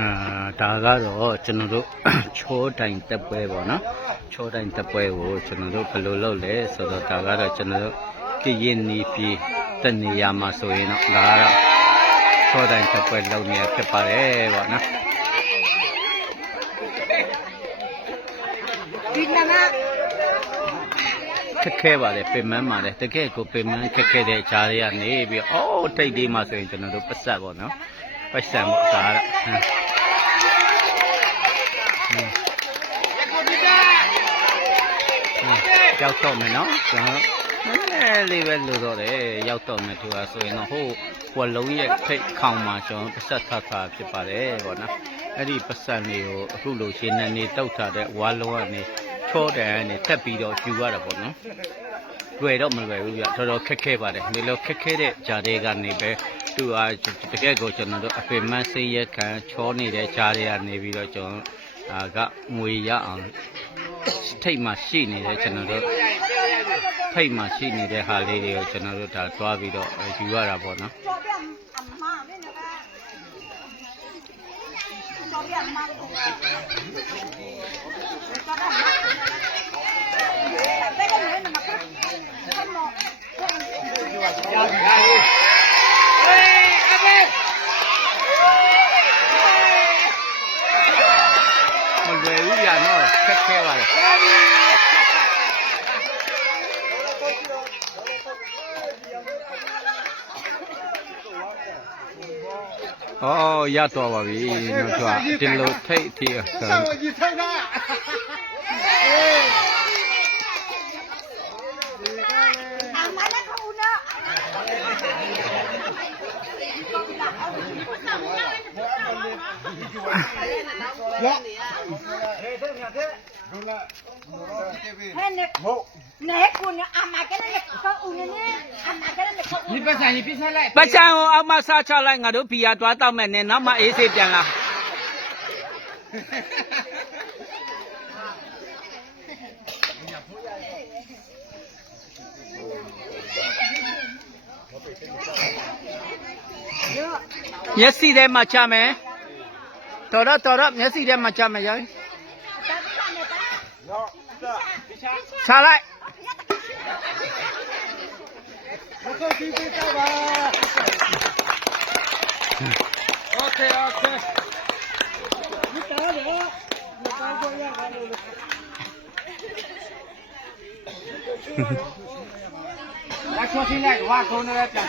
အာဒါကတော့ကျွန်တော်တို့ချောတိုင်တက်ပွဲပေါ့နော်ချောတိုင်တက်ပွဲကိုကျွန်တော်တို့ဘယ်လိုလုပ်လဲဆိုတော့ဒါကတော့ကျွန်တော်တို့ကြည်ရင်နီပြည်တက်နေရမှာဆိုရင်တော့ဒါကတော့ချောတိုင်တက်ပွဲလုပ်နေရဖြစ်ပါတယ်ပေါ့နော်ဒီနနာခက်ခဲပါတယ်ပင်မန်းပါတယ်တကယ်ကိုပင်မန်းခက်ခဲတဲ့ဂျားတွေကနေပြီးအော်ထိတ်သေးမှဆိုရင်ကျွန်တော်တို့ပတ်ဆက်ပေါ့နော်ပတ်ဆ က်ပေါ့ဒါကတော့ဟမ်ရောက်တော့မယ်နော်ကျွန်တော်နည်းနည်းလေးပဲလို့တော့တယ်ရောက်တော့မယ်သူကဆိုရင်တော့ဟိုဝလုံးရဲ့ထိတ်ခေါင်မှာကျွန်တော်ပတ်ဆက်ထထဖြစ်ပါတယ်ပေါ့နော်အဲ့ဒီပတ်ဆက်လေးကိုအခုလိုရှင်းနေနေတောက်ထားတဲ့ဝါလုံးကနေချောတန်ကနေတက်ပြီးတော့ယူရတာပေါ့နော်လွယ်တော့မလွယ်ဘူးပြတော်တော်ခက်ခဲပါတယ်ဒီလိုခက်ခဲတဲ့ဂျာတွေကနေပဲသူအားတကယ်ကိုကျွန်တော်တို့အပင်မဆေးရက်ခံချောနေတဲ့ဂျာတွေကနေပြီးတော့ကျွန်တော်အာကငွေရအောင် ထိတ်မှရှိနေတဲ့ကျွန်တော်တို့ထိတ်မှရှိနေတဲ့ဟာလေးတွေကိုကျွန်တော်တို့ဒါတွားပြီးတော့ယူရတာပေါ့နော် ကြောပြအမလေးနနာကြောပြအမလေးကြောပြအမဘယ်လိုလဲနမကဘယ်လို မ လွယ်ဘူးပြနော်ခက်ခဲပါလေဩရတော့ပါပြီနော်သူက ဒီပတ်စံကြီးပြစ်ဆက်လိုက်ပချံကိုအောက်မဆချလိုက်ငါတို့ဘီယာတွားတောက်မဲ့နဲ့နောက်မှအေးဆေးပြန်လာမျက်စိထဲမှာချမယ်တော်တော့တော်တော့မျက်စိထဲမှာချမယ်ရိုင်း 下来。我和飞飞。OK OK。你了？你呀？那个表。